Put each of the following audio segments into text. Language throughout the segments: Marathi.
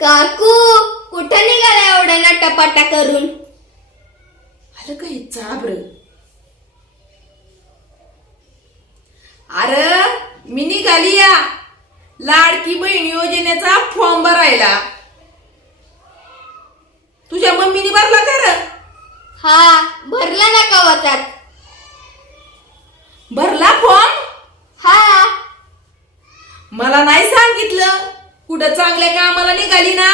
काकू कुठं निघाला एवढा नटापाटा करून? आलं का हे चाबर अरे मी निघाली या. लाडकी बहीण योजनेचा फॉर्म भरायला. तुझ्या मम्मीने भरला का रे? हा भरला ना कवचात. भरला फॉर्म? हा. मला नाही सांगितलं. कुठं चांगल्या कामाला निघाली ना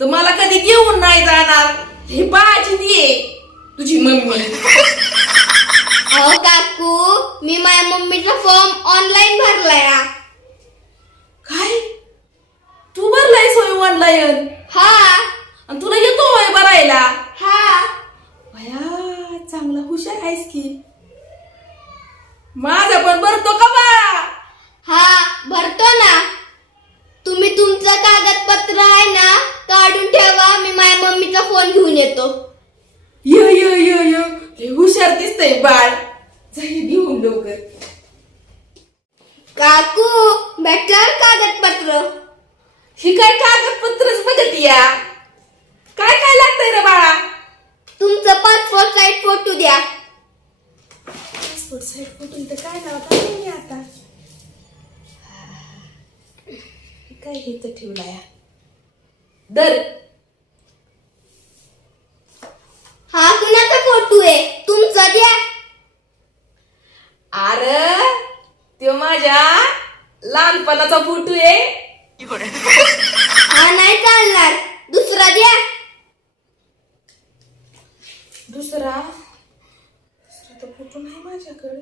तर मला कधी घेऊन नाही जाणार. हे पाहायची ये तुझी मम्मी. अहो काकू मी माझ्या मम्मीचा फॉर्म ऑनलाईन भरलाय ना. काय? तू भरलाय सोय ऑनलाईन हा. आणि तुला येतो होय भरायला? हा. बया चांगला हुशार आहेस की. माझा पण भरतो का बाळा हा. येतो. य य य य. हुशार दिसतंय बाळ. जाई घेऊन लवकर. काकू भेटलं कागदपत्र. ही काय कागदपत्रच बघत या? काय काय लागतंय रे बाळा? तुमचं पासपोर्ट साईज फोटो द्या. पासपोर्ट साईड फोटो इथं काय नाव मी आता? काय हे तर ठेवला या दर हा कुणाचा फोटो आहे तुमचा द्या अरे तो माझ्या लहानपणाचा फोटो आहे. हा नाही चालणार. दुसरा द्या. दुसरा? दुसरा तर फोटो नाही माझ्याकडे.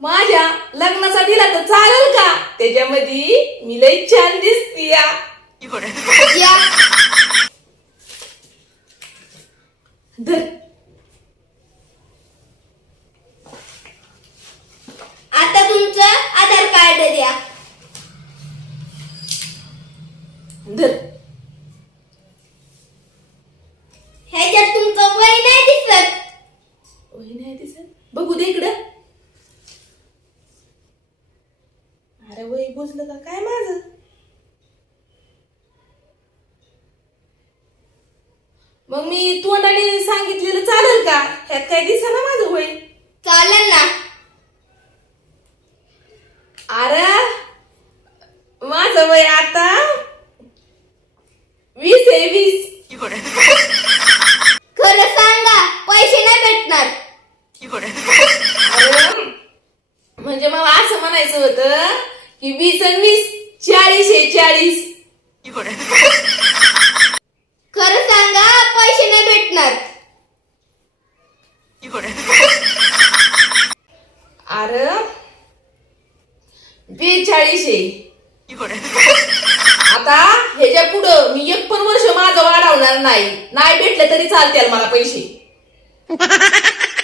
माझ्या लग्नाचा दिला तर चालेल का? त्याच्यामध्ये मी लई छान दिसती या द्या धर आता तुमचं आधार कार्ड द्या धर. ह्याच्यात तुमचं वय नाही दिसत. वही नाही दिसत? बघू दे इकडं. अरे वही बुजलं का? काय माझं? मग मी तोंडाने सांगितलेलं चालेल का? ह्यात काय दिसेना माझं वय? चालेल ना. अरे माझं वय आता वीस आहे वीस खरं सांगा पैसे नाही भेटणार. अरे म्हणजे मला असं म्हणायचं होतं की वीस आणि वीस चाळीस आहे चाळीस. खरं सांगा पैसे नाही भेटणार. अरे बेचाळीस आहे आता ह्याच्या पुढं मी एक पण वर्ष माझं वाढवणार नाही. नाही भेटलं तरी चालतील मला पैसे.